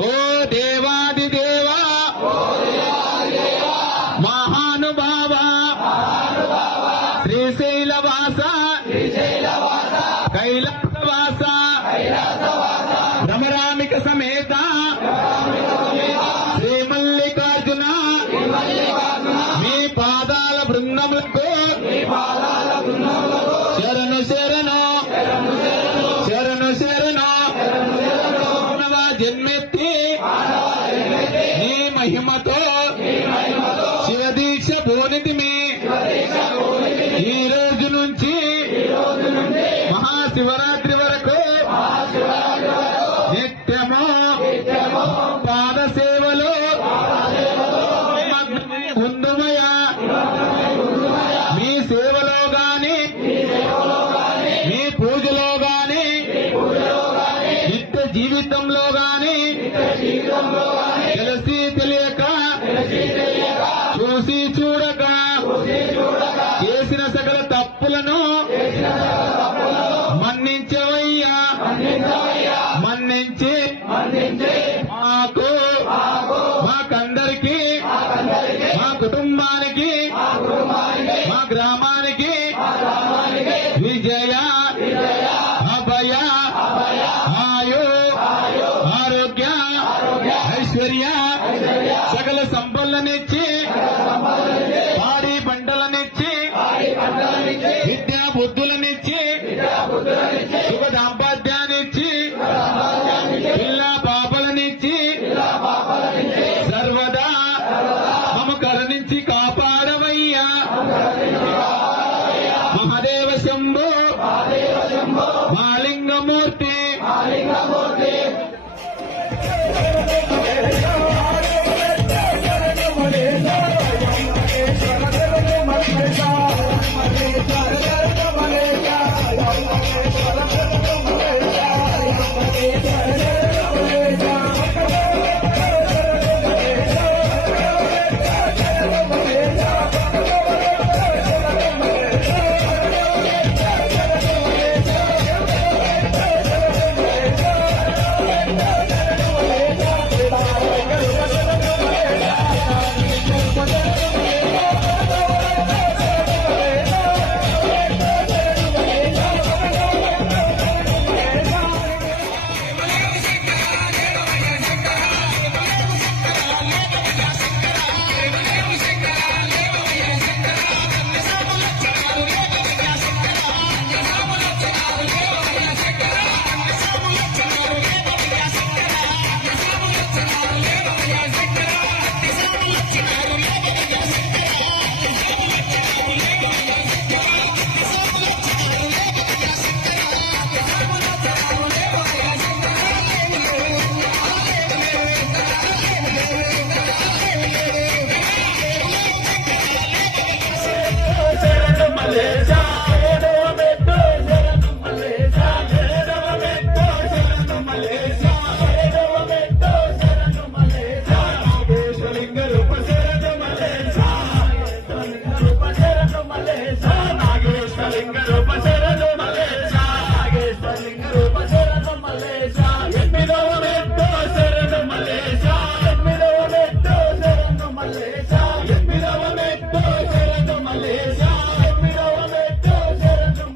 ఓ దేవాదిదేవా మహానుభావ శ్రీశైలవాస కైలాసవాస భ్రమరామిక సమేత శ్రీ మల్లికార్జున మీ పాదాల బృందములకు శరణు శరణు శరణు శరణు మానవ జన్మెత్తి నీ మహిమతో శివదీక్ష భూనితిమి ఈ రోజు నుంచి మహాశివరాత్రి వరకు నిత్యము పాద సేవలో ఉందుమయ మీ సేవలో గాని మీ పూజలో గాని నిత్య జీవితంలో గాని తెలిసి తెలియక చూసి చూడక చేసిన సకల తప్పులను మన్నించవయ్యా మన్నించి మాకు మాకందరికీ మా కుటుంబానికి మా గ్రామానికి విజయ అభయ ఆయు ఆరోగ్య ఐశ్వర్య సకల సంపదలనిచ్చి పాడి పంటలనిచ్చి విద్యా బుద్ధులనిచ్చి